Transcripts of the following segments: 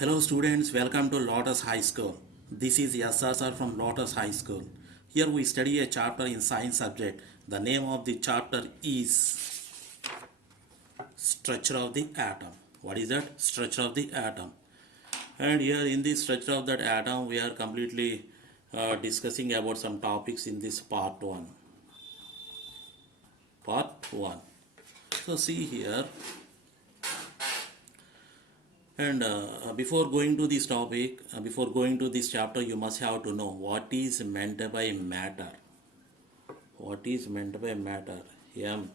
Hello students, welcome to Lotus High School. This is SSR from Lotus High School. Here we study a chapter in science subject. The name of the chapter is Structure of the Atom. What is that? Structure of the atom. And here in this structure of that atom we are completely discussing about some topics in this part 1. Part 1. So see here. And before going to this topic, before going to this chapter, you must have to know what is meant by matter. What is meant by matter? M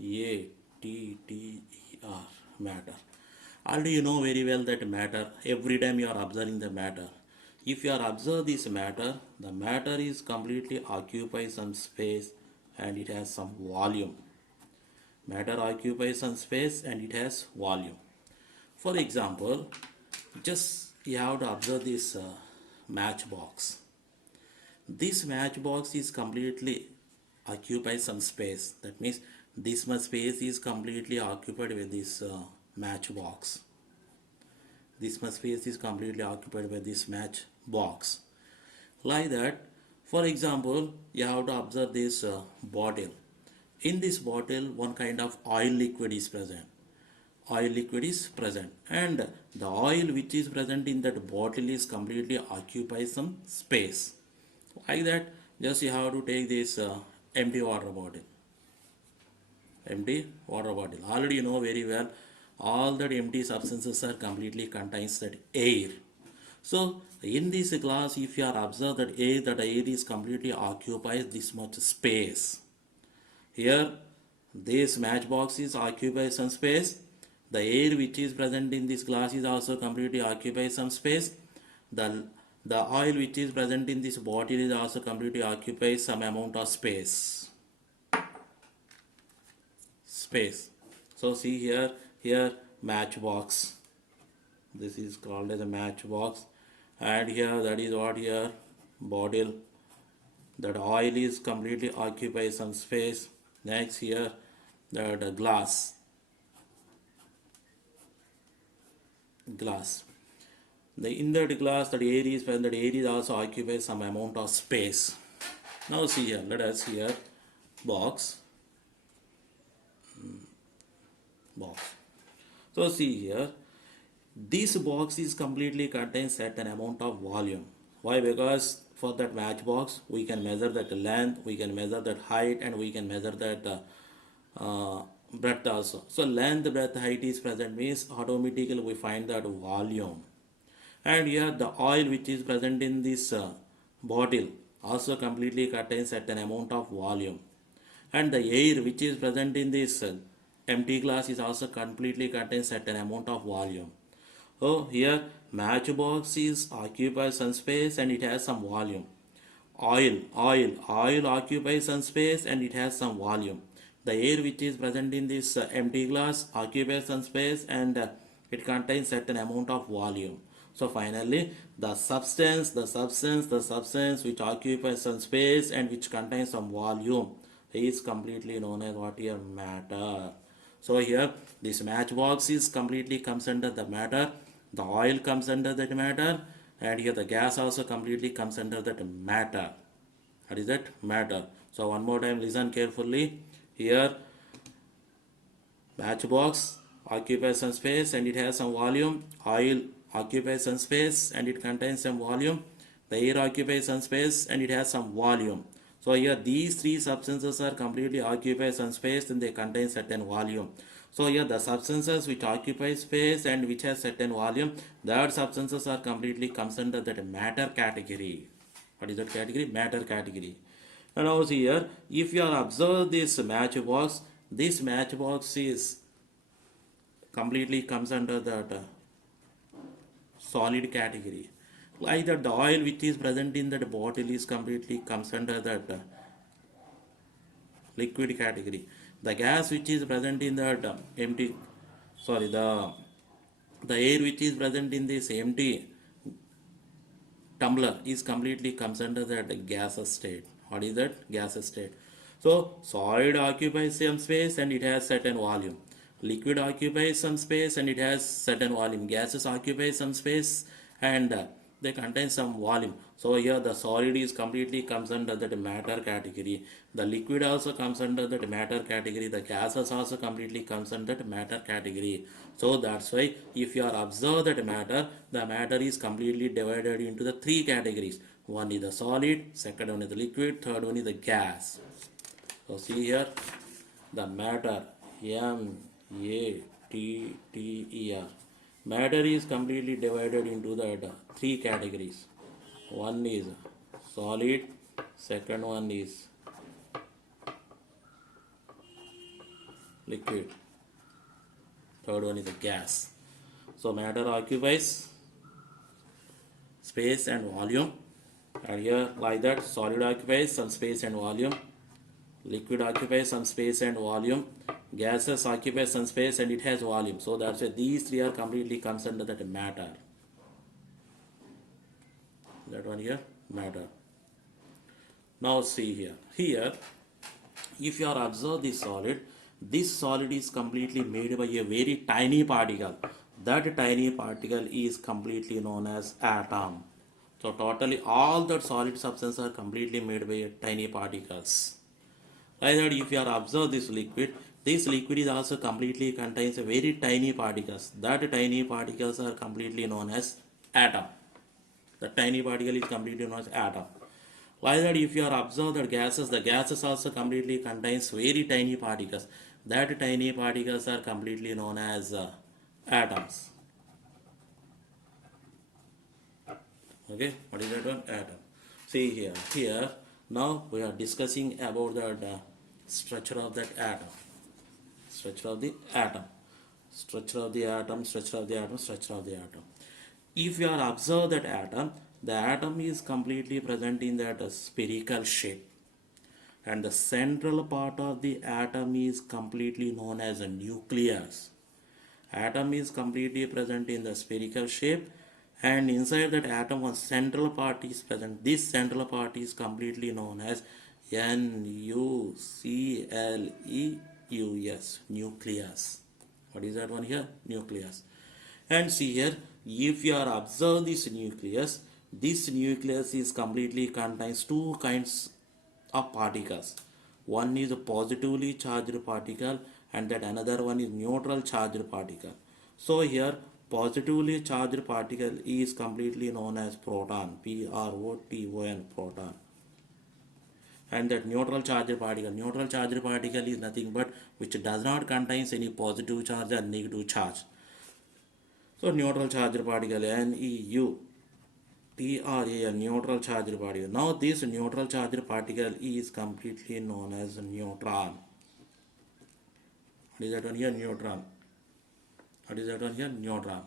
A T T E R, matter. Already you know very well that matter. Every time you are observing the matter, if you are observe this matter, the matter is completely occupies some space and it has some volume. Matter occupies some space and it has volume. For example, just you have to observe this matchbox. This matchbox is completely occupies some space. That means this much space is completely occupied with this matchbox. This much space is completely occupied by this matchbox. Like that, for example, you have to observe this bottle. In this bottle, one kind of oil liquid is present. Oil liquid is present, and the oil which is present in that bottle is completely occupies some space. Like that, just you have to take this empty water bottle. Empty water bottle. Already you know very well all that empty substances are completely contains that air. So in this glass, if you are observe that air is completely occupies this much space. Here, this matchbox is occupies some space. The air which is present in this glass is also completely occupies some space. The oil which is present in this bottle is also completely occupies some amount of space. So see here matchbox. This is called as a matchbox, and here that is what here bottle. That oil is completely occupies some space. Next here the glass. In that glass, that air is when that air is also occupies some amount of space. Now see here, let us here box. So see here, this box is completely contains certain amount of volume. Why? Because for that matchbox we can measure that length, we can measure that height, and we can measure that breadth also. So length, breadth, height is present means automatically we find that volume. And here the oil which is present in this bottle also completely contains certain amount of volume. And the air which is present in this empty glass is also completely contains certain amount of volume. So here matchbox is occupies some space and it has some volume. Oil occupies some space and it has some volume. The air which is present in this empty glass occupies some space and it contains certain amount of volume. So finally, the substance which occupies some space and which contains some volume is completely known as what here matter. So here this matchbox is completely comes under the matter. The oil comes under that matter, and here the gas also completely comes under that matter. What is that? Matter. So one more time, listen carefully. Here matchbox occupies some space and it has some volume. Oil occupies some space and it contains some volume. The air occupies some space and it has some volume. So here these three substances are completely occupy some space and they contain certain volume. So here the substances which occupy space and which has certain volume, that substances are completely comes under that matter category. What is that category? Matter category. And also here, if you are observe this matchbox is completely comes under that solid category. Like that, the oil which is present in that bottle is completely comes under that liquid category. The gas which is present in that the air which is present in this empty tumbler is completely comes under that gaseous state. What is that? Gaseous state. So solid occupies some space and it has certain volume. Liquid occupies some space and it has certain volume. Gases occupy some space and they contain some volume. So here the solid is completely comes under that matter category. The liquid also comes under that matter category. The gases also completely comes under that matter category. So that's why if you are observe that matter, the matter is completely divided into the three categories. One is the solid, second one is the liquid, third one is the gas. So see here, the matter, M-A-T-T-E-R. Matter is completely divided into the three categories. One is solid, second one is liquid, third one is the gas. So matter occupies space and volume, and here like that solid occupies some space and volume, liquid occupies some space and volume, gases occupy some space and it has volume. So that's why these three are completely comes under that matter. That one here, matter. Now see here, if you are observe this solid is completely made by a very tiny particle. That tiny particle is completely known as atom. So totally all the solid substances are completely made by tiny particles. Like that, if you are observe this liquid is also completely contains a very tiny particles. That tiny particles are completely known as atom. The tiny particle is completely known as atom. Like that, if you are observe that the gases also completely contains very tiny particles. That tiny particles are completely known as atoms. Okay, what is that one? Atom. See here now we are discussing about the structure of that atom. Structure of the atom. Structure of the atom, structure of the atom, structure of the atom. If you are observe that atom, the atom is completely present in that spherical shape, and the central part of the atom is completely known as a nucleus. Atom is completely present in the spherical shape, and inside that atom one central part is present. This central part is completely known as nucleus, nucleus. What is that one here? Nucleus. And see here, if you are observe this nucleus is completely contains two kinds of particles. One is a positively charged particle and that another one is neutral charged particle. So here positively charged particle is completely known as proton, P-R-O-T-O-N, proton. And that neutral charged particle is nothing but which does not contains any positive charge or negative charge. So neutral charged particle, NEUTRAL, neutral charged particle. Now this neutral charged particle is completely known as neutron. What is that one here? Neutron. What is that one here? Neutron.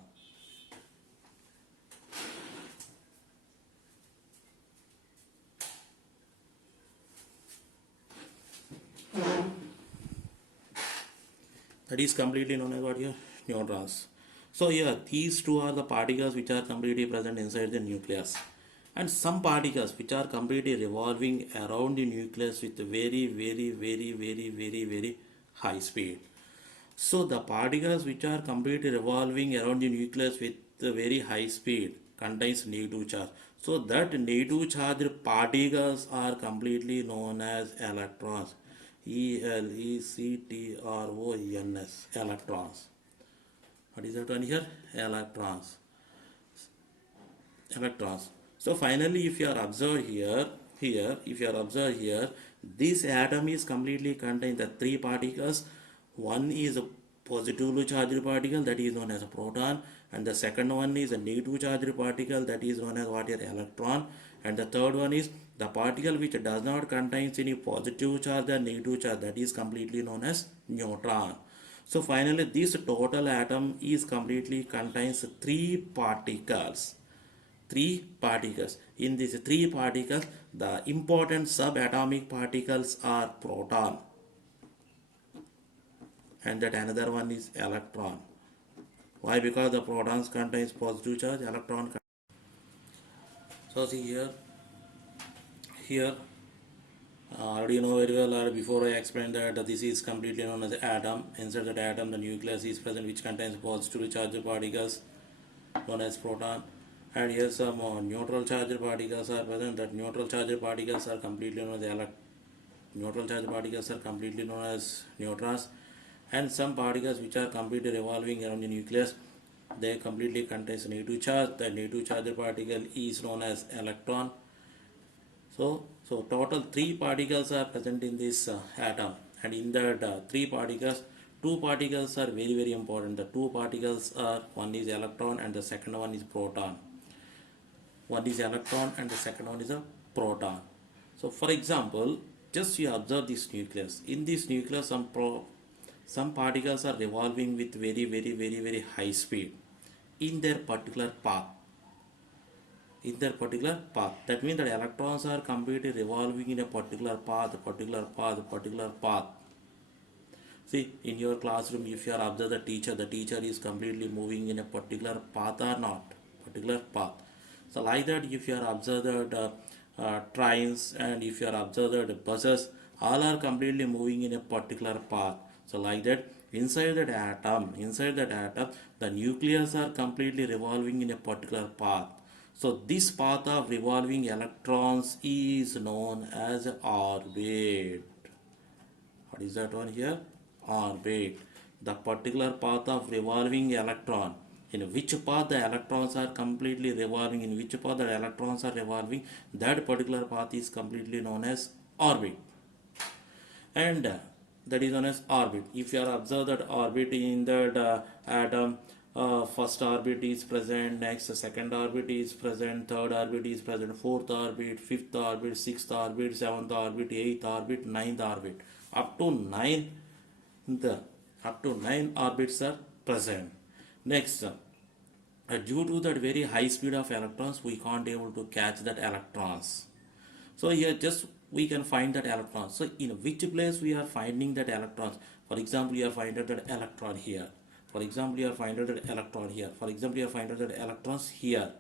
That is completely known as what here? Neutrons. So here these two are the particles which are completely present inside the nucleus, and some particles which are completely revolving around the nucleus with very high speed. So the particles which are completely revolving around the nucleus with very high speed contains negative charge. So that negative charged particles are completely known as electrons. Electrons, electrons. What is that one here? Electrons. Electrons. So finally, if you are observed if you are observed here, this atom is completely contained the three particles. One is a positively charged particle, that is known as a proton, and the second one is a negative charged particle, that is known as what is electron, and the third one is the particle which does not contains any positive charge or negative charge, that is completely known as neutron. So finally, this total atom is completely contains three particles. In these three particles, the important subatomic particles are proton, and that another one is electron. Why? Because the protons contains positive charge, electron. So see here Already you know very well, or before I explained that this is completely known as atom. Inside that atom, the nucleus is present, which contains positively charged particles known as proton. And here some neutral charged particles are present. That neutral charged particles are completely known as neutral charged particles are completely known as neutrons. And some particles which are completely revolving around the nucleus, they completely contains negative charge. The negative charged particle is known as electron. So total three particles are present in this atom, and in that three particles, two particles are very very important. The two particles are, one is electron and the second one is proton. One is electron and the second one is a proton. So for example, just you observe this nucleus. In this nucleus, some particles are revolving with very very very very high speed in their particular path. In their particular path, that means that electrons are completely revolving in a particular path, particular path. See, in your classroom, if you are observe the teacher is completely moving in a particular path or not, particular path. So like that, if you are observe the trains, and if you are observe the buses, all are completely moving in a particular path. So like that, inside that atom, the nucleus are completely revolving in a particular path. So this path of revolving electrons is known as orbit. What is that one here? Orbit. The particular path of revolving electron. In which path the electrons are completely revolving, in which path the electrons are revolving, that particular path is completely known as orbit. And that is known as orbit. If you are observe that orbit in that atom, first orbit is present, next second orbit is present, third orbit is present, fourth orbit, fifth orbit, sixth orbit, seventh orbit, eighth orbit, ninth orbit, up to the up to nine orbits are present. Next, due to that very high speed of electrons, we can't able to catch that electrons. So here just we can find that electron. So in which place we are finding that electrons? For example, you are finding that electron here. For example, you are finding that electron here. For example, you are finding that electrons here.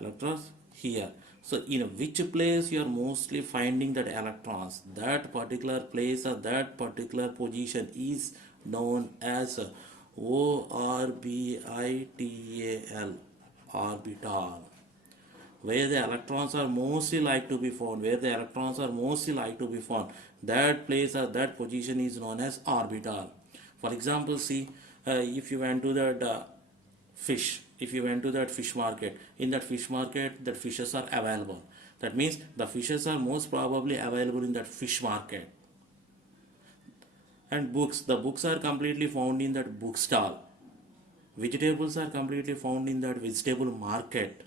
Electrons here. So in which place you are mostly finding that electrons? That particular place or that particular position is known as orbital, orbital. Where the electrons are mostly like to be found, that place or that position is known as orbital. For example, see, if you went to that fish, if you went to that fish market, in that fish market, that fishes are available. That means the fishes are most probably available in that fish market. And books, the books are completely found in that book stall. Vegetables are completely found in that vegetable market.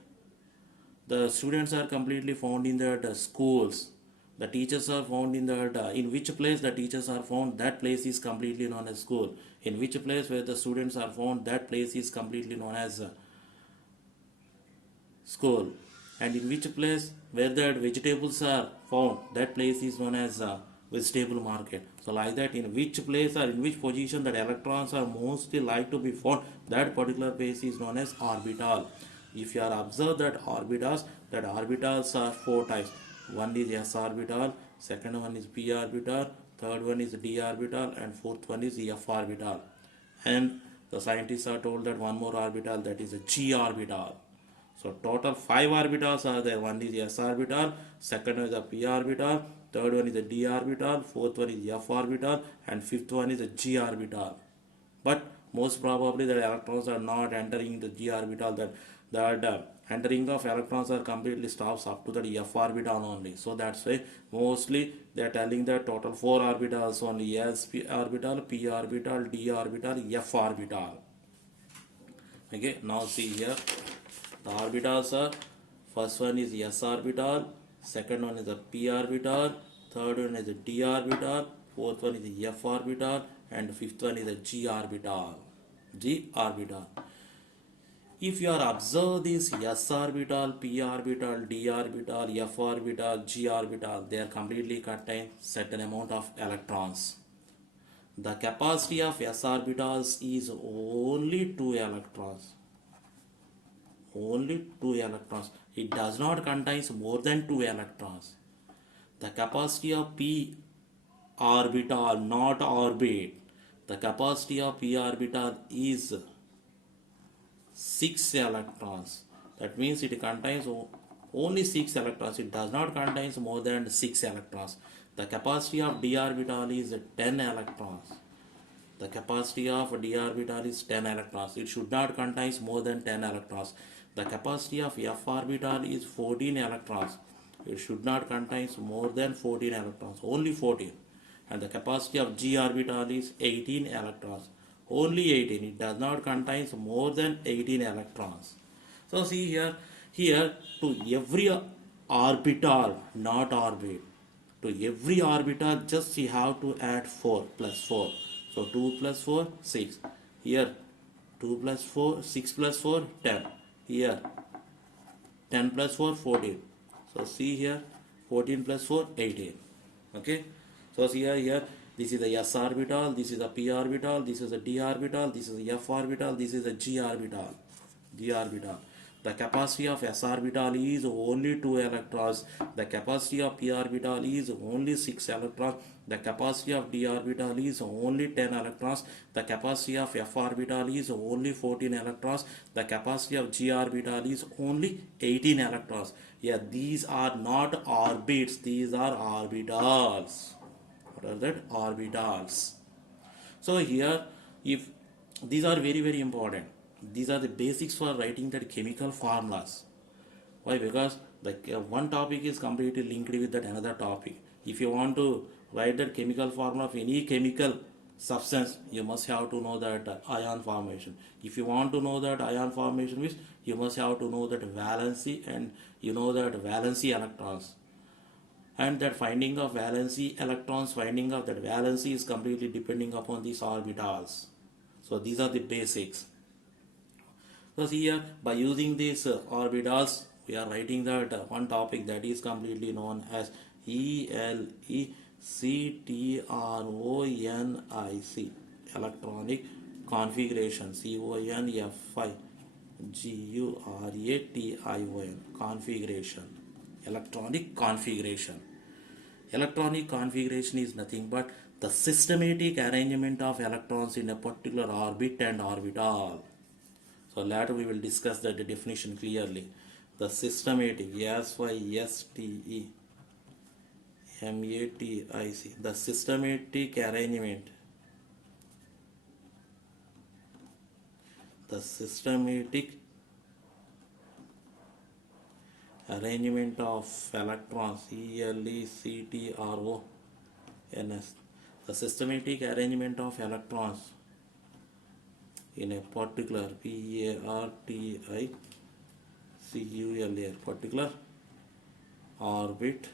The students are completely found in the schools. The teachers are found in the in which place the teachers are found, that place is completely known as school. In which place where the students are found, that place is completely known as school. And in which place where the vegetables are found, that place is known as vegetable market. So like that, in which place or in which position that electrons are mostly like to be found, that particular place is known as orbital. If you are observe that orbitals are four types. One is s orbital, second one is p orbital, third one is d orbital, and fourth one is f orbital. And the scientists are told that one more orbital, that is a g orbital. So total five orbitals are there. One is s orbital, second one is a p orbital, third one is a d orbital, fourth one is f orbital, and fifth one is a g orbital. But most probably the electrons are not entering the g orbital. That entering of electrons are completely stops up to the f orbital only. So that's why mostly they are telling the total four orbitals only: s orbital, p orbital, d orbital, f orbital. Okay, now see here. The orbitals are, first one is s orbital, second one is a p orbital, third one is a d orbital, fourth one is a f orbital, and fifth one is a g orbital. G orbital. If you are observe this s orbital, p orbital, d orbital, f orbital, g orbital, they are completely contain certain amount of electrons. The capacity of s orbitals is only 2 electrons. Only 2 electrons. It does not contain more than 2 electrons. The capacity of p orbital, not orbit. The capacity of p orbital is 6 electrons. That means it contains only 6 electrons. It does not contain more than 6 electrons. The capacity of d orbital is 10 electrons. The capacity of d orbital is 10 electrons. It should not contain more than 10 electrons. The capacity of f orbital is 14 electrons. It should not contain more than 14 electrons. Only 14. And the capacity of g orbital is 18 electrons. Only 18. It does not contain more than 18 electrons. So see here to every orbital, not orbit, to every orbital just you have to add 4 plus 4. So 2 plus 4, 6. Here 2 plus 4, 6 plus 4, 10. Here 10 plus 4, 14. So see here 14 plus 4, 18. Okay. So see here this is the s orbital, this is the p orbital, this is the d orbital, this is the f orbital, this is the g orbital. G orbital. The capacity of s orbital is only 2 electrons. The capacity of p orbital is only 6 electrons. The capacity of d orbital is only 10 electrons. The capacity of f orbital is only 14 electrons. The capacity of g orbital is only 18 electrons. Yeah, these are not orbits, these are orbitals. What are that? Orbitals. So here, if these are very important, these are the basics for writing that chemical formulas. Why? Because the one topic is completely linked with that another topic. If you want to write that chemical formula of any chemical substance, you must have to know that ion formation. If you want to know that ion formation means you must have to know that valency, and you know that valency electrons, and that finding of valency electrons, finding of that valency is completely depending upon these orbitals. So these are the basics. So here by using these orbitals we are writing that one topic that is completely known as ELECTRONIC, electronic configuration, CONFIGURATION, configuration, electronic configuration. Electronic configuration is nothing but the systematic arrangement of electrons in a particular orbit and orbital. So later we will discuss that the definition clearly. The systematic, SYSTEMATIC, the systematic arrangement, the systematic arrangement of electrons, ELECTRONS, the systematic arrangement of electrons in a particular PARTICULAR, particular orbit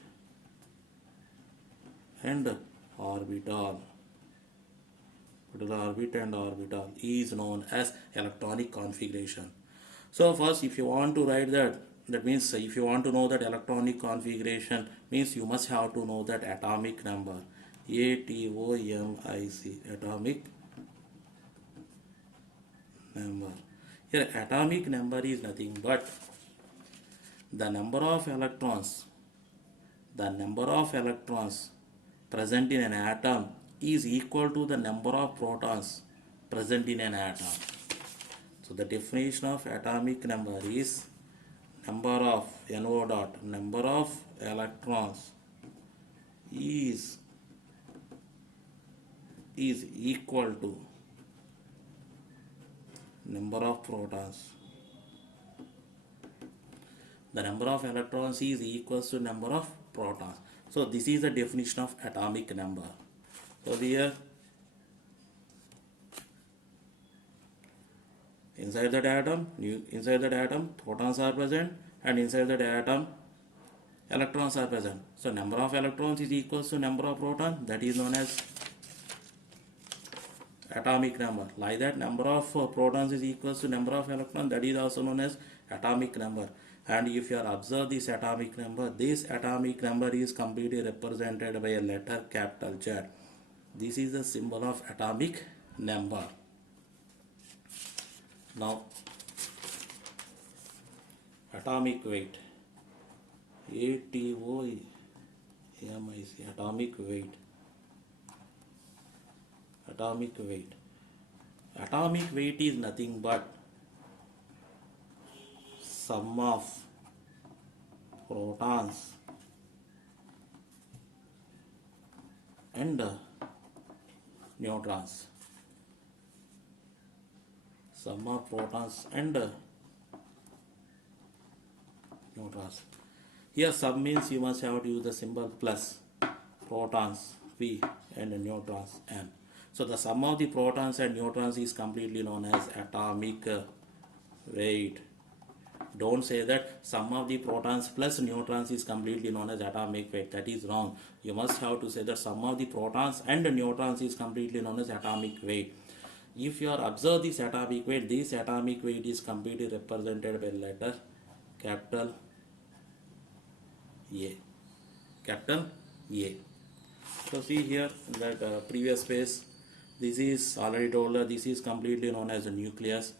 and orbital, is known as electronic configuration. So first if you want to write that means if you want to know that electronic configuration means you must have to know that atomic number, ATOMIC, atomic number. Here atomic number is nothing but the number of electrons present in an atom is equal to the number of protons present in an atom. So the definition of atomic number is number of NO dot, number of electrons is equal to number of protons. The number of electrons is equals to number of protons. So this is the definition of atomic number. So here inside that atom protons are present, and inside that atom electrons are present. So number of electrons is equals to number of protons, that is known as atomic number. Like that number of protons is equals to number of electrons, that is also known as atomic number. And if you are observe this atomic number is completely represented by a letter capital Z. This is the symbol of atomic number. Now atomic weight, M is atomic weight. Atomic weight. Atomic weight is nothing but sum of protons and neutrons. Sum of protons and neutrons. Here sum means you must have to use the symbol plus, protons P and neutrons N. So the sum of the protons and neutrons is completely known as atomic weight. Don't say that sum of the protons plus neutrons is completely known as atomic weight. That is wrong. You must have to say that sum of the protons and neutrons is completely known as atomic weight. If you are observe this atomic weight is completely represented by letter capital A. Capital A. So see here that previous phase, this is already told that this is completely known as a nucleus.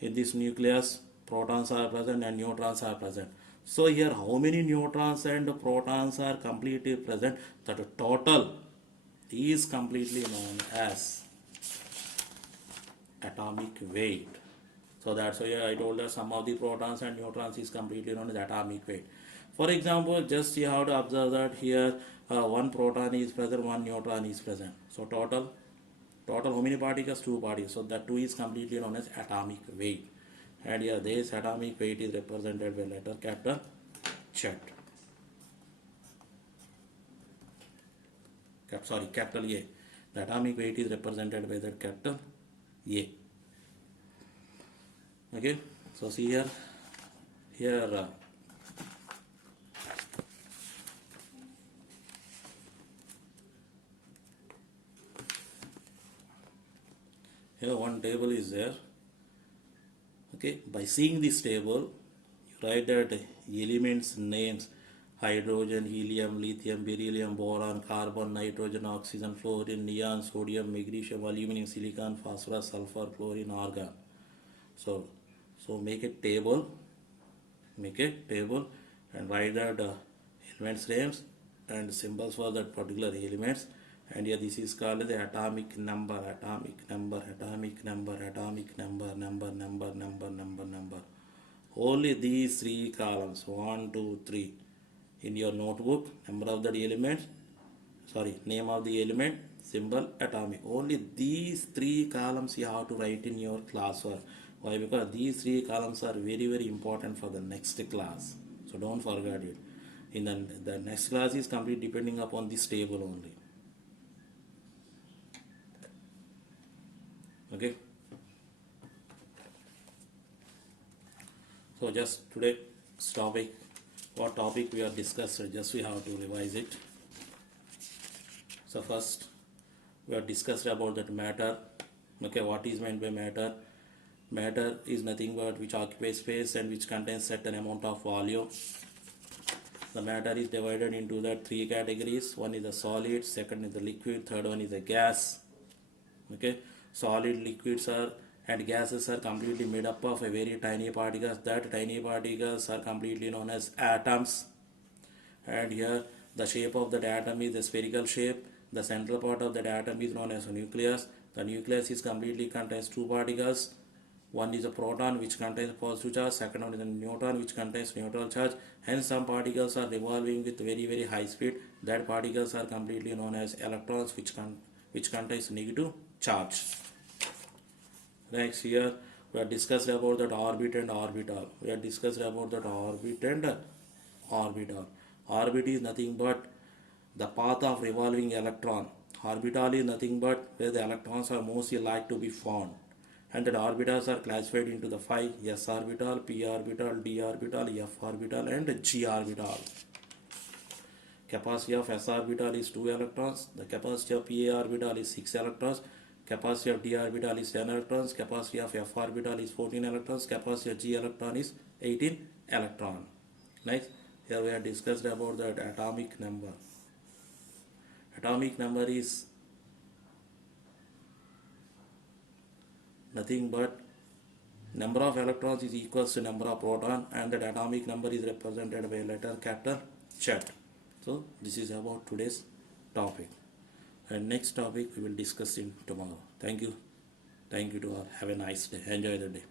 In this nucleus, protons are present and neutrons are present. So here how many neutrons and protons are completely present? That total is completely known as atomic weight. So that's why I told that sum of the protons and neutrons is completely known as atomic weight. For example, just you have to observe that here one proton is present, one neutron is present. So total how many particles? 2 particles. So that 2 is completely known as atomic weight. And here this atomic weight is represented by letter capital Z. Capital A. The atomic weight is represented by the capital A. Okay. So see here here one table is there. Okay, by seeing this table, you write that elements names: hydrogen, helium, lithium, beryllium, boron, carbon, nitrogen, oxygen, fluorine, neon, sodium, magnesium, aluminum, silicon, phosphorus, sulfur, chlorine, argon. So make a table and write that elements names and symbols for that particular elements. And here this is called the atomic number. Only these 3 columns, 1, 2, 3 in your notebook. Number of the elements, name of the element, symbol, atomic. Only these 3 columns you have to write in your classwork. Why? Because these 3 columns are very, very important for the next class. So don't forget it. In the next class is complete depending upon this table only. Okay. So just today topic, what topic we are discussed, just we have to revise it. So first we are discussed about that matter. Okay, what is meant by matter? Matter is nothing but which occupies space and which contains certain amount of volume. The matter is divided into that 3 categories. One is the solid, second is the liquid, third one is the gas. Okay, solid, liquids and gases are completely made up of a very tiny particles. That tiny particles are completely known as atoms. And here the shape of that atom is a spherical shape. The central part of that atom is known as a nucleus. The nucleus is completely contains 2 particles. One is a proton which contains positive charge, second one is a neutron which contains neutral charge. Hence some particles are revolving with very, very high speed. That particles are completely known as electrons which contains negative charge. Next here we have discussed about that orbit and orbital. Orbit is nothing but the path of revolving electron. Orbital is nothing but where the electrons are mostly like to be found. And that orbitals are classified into the 5: s orbital, p orbital, d orbital, f orbital and g orbital. Capacity of s orbital is 2 electrons. The capacity of p orbital is 6 electrons. Capacity of d orbital is 10 electrons. Capacity of f orbital is 14 electrons. Capacity of g electron is 18 electron. Next, here we have discussed about that atomic number. Atomic number is nothing but number of electrons is equals to number of proton, and that atomic number is represented by letter capital Z. So this is about today's topic, and next topic we will discuss in tomorrow. Thank you to all. Have a nice day. Enjoy the day.